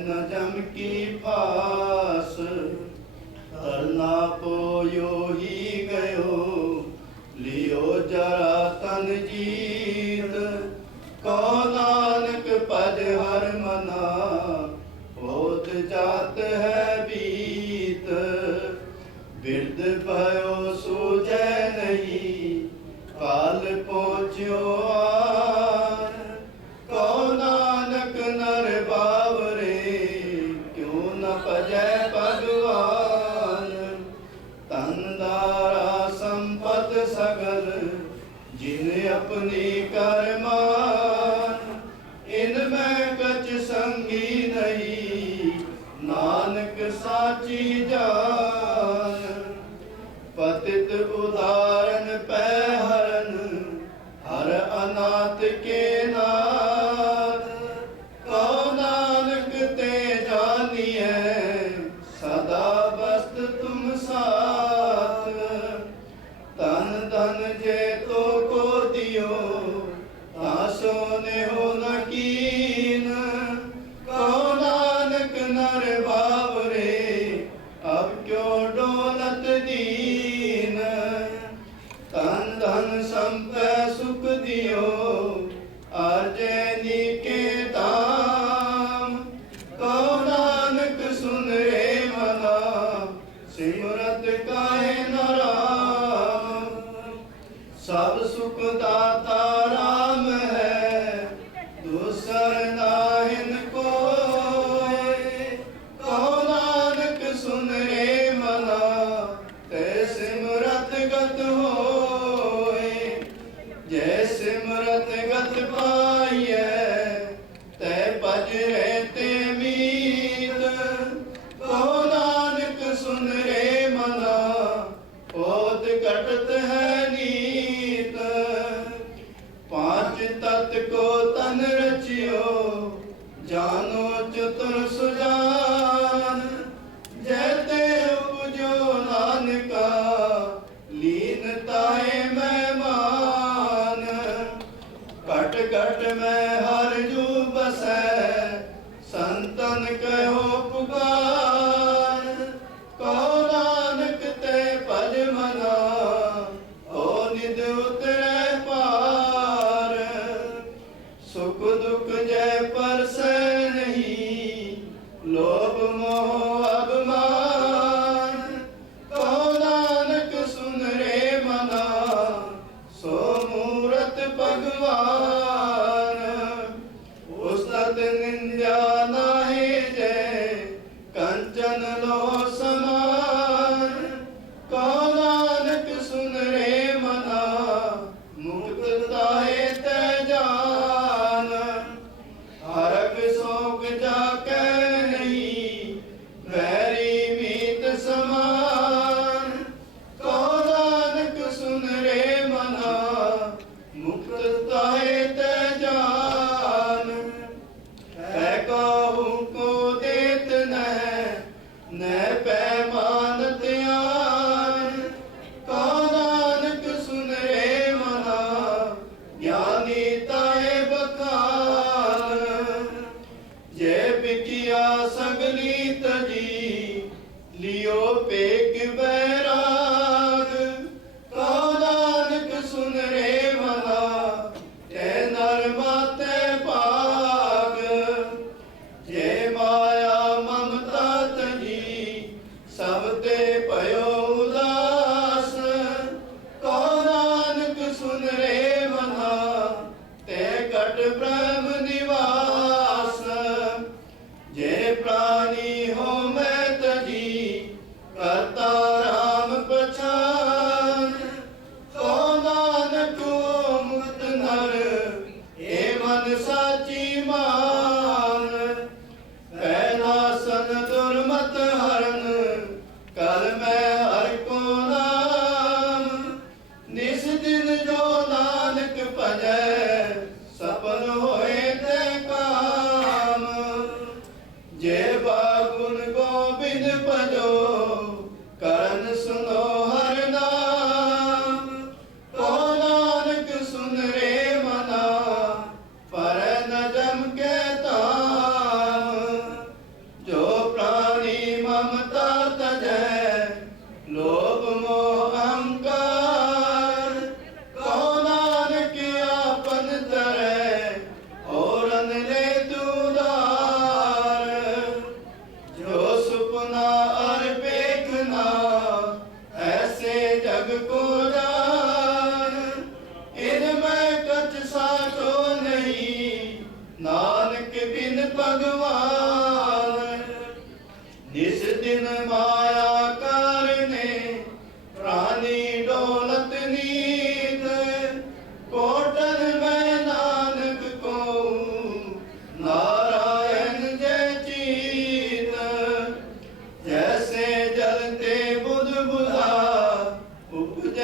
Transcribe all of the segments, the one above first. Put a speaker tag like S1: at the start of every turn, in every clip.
S1: नजम की पास करना पोयो ਤਨ ਦਾਰਾ ਸੰਪਤ ਸਗਲ ਜਿਨ ਆਪਣੀ ਕਰਮਾ ਭਗਵਾਨ। ਭਗਤੇ ਭਇਓ ਜੋ ਨਾਨਕ ਭਜੈ ਸਫਲ ਹੋਏ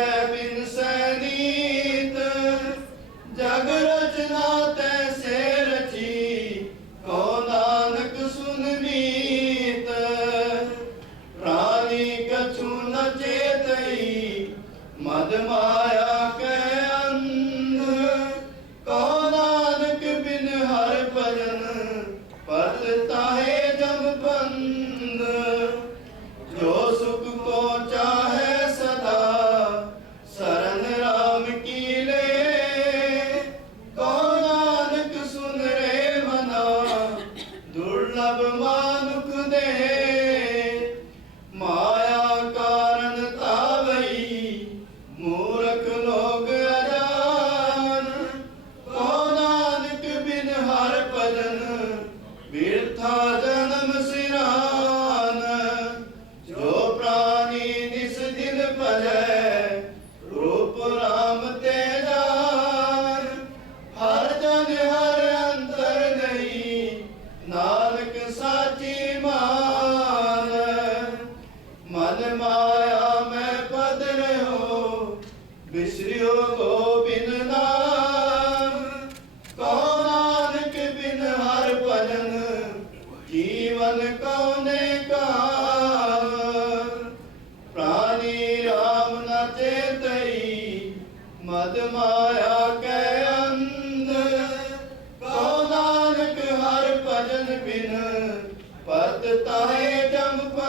S1: Yeah.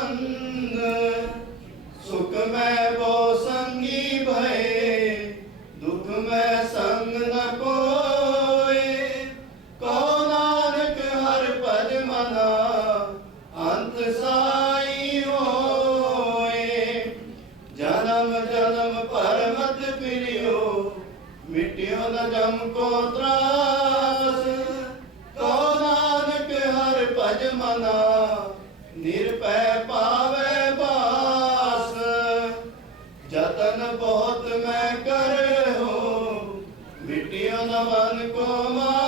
S1: one. আমার তোমার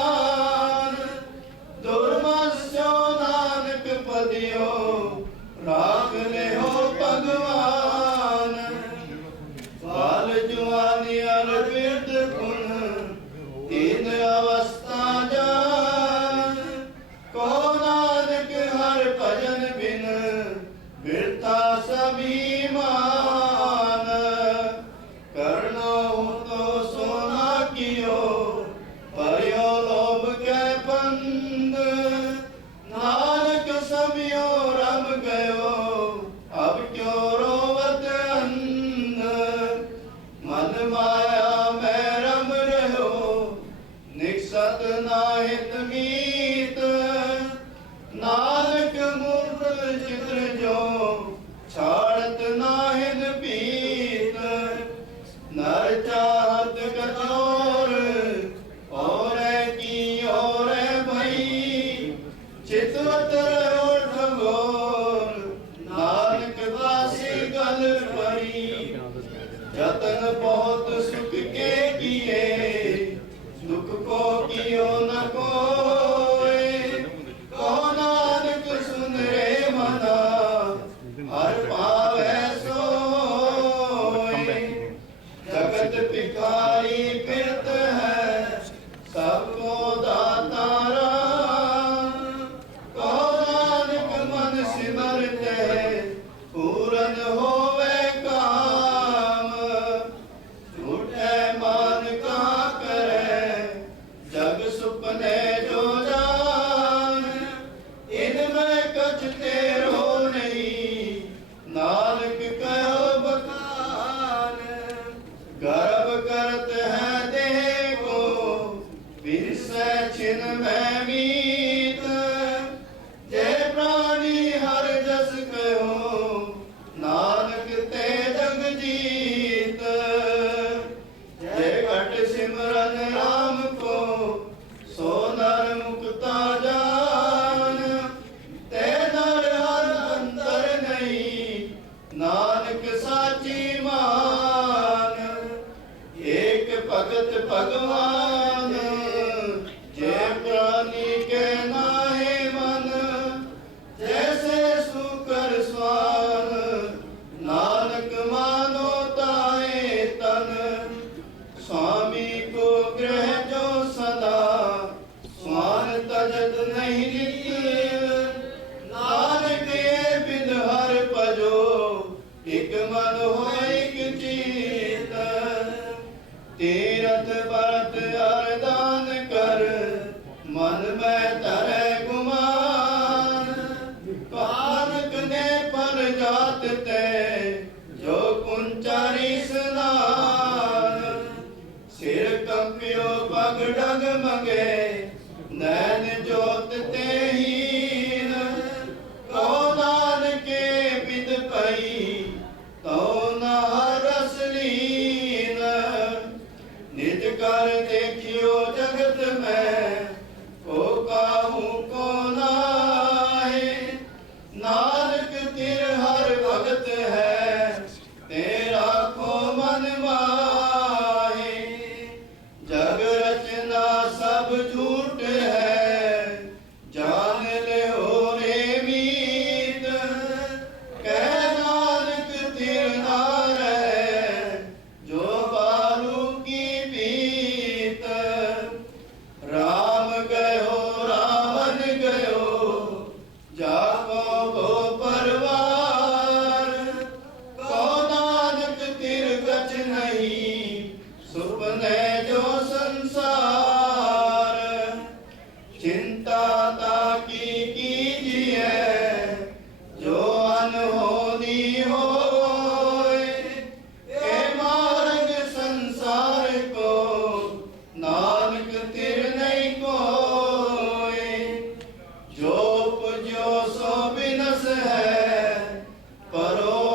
S1: ਸੋ ਬਿਨਸ ਹੈ ਪਰੋ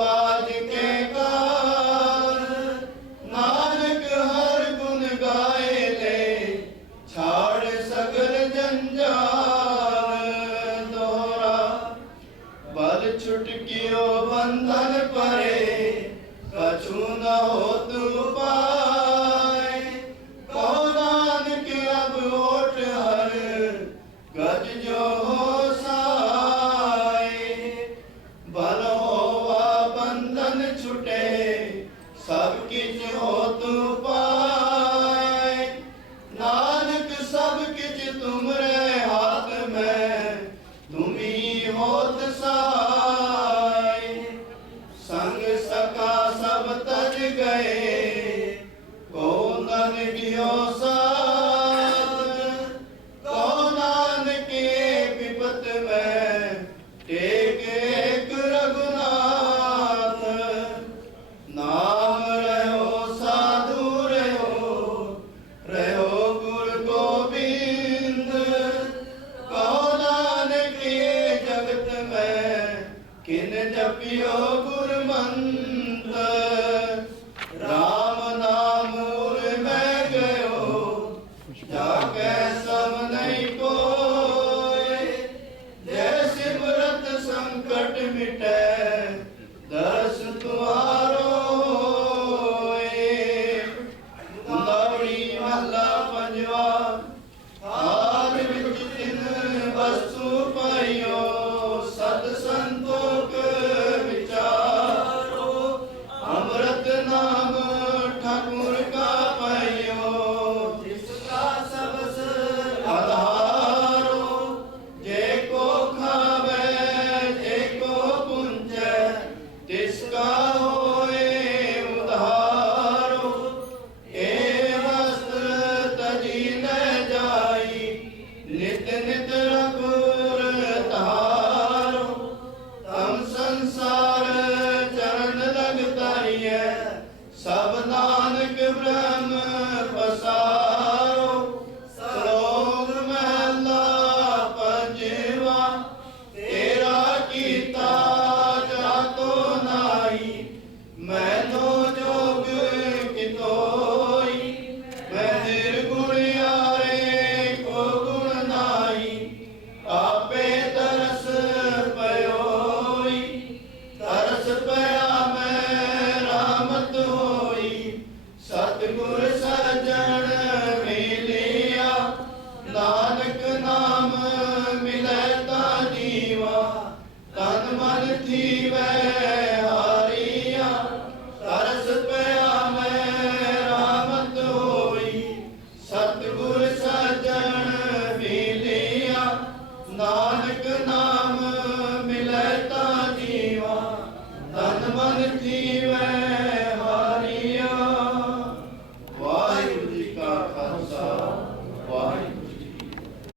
S1: ਛੁਟੇ ਸਭ ਕਿਛ ਹੋ ਤੂੰ ਪਾ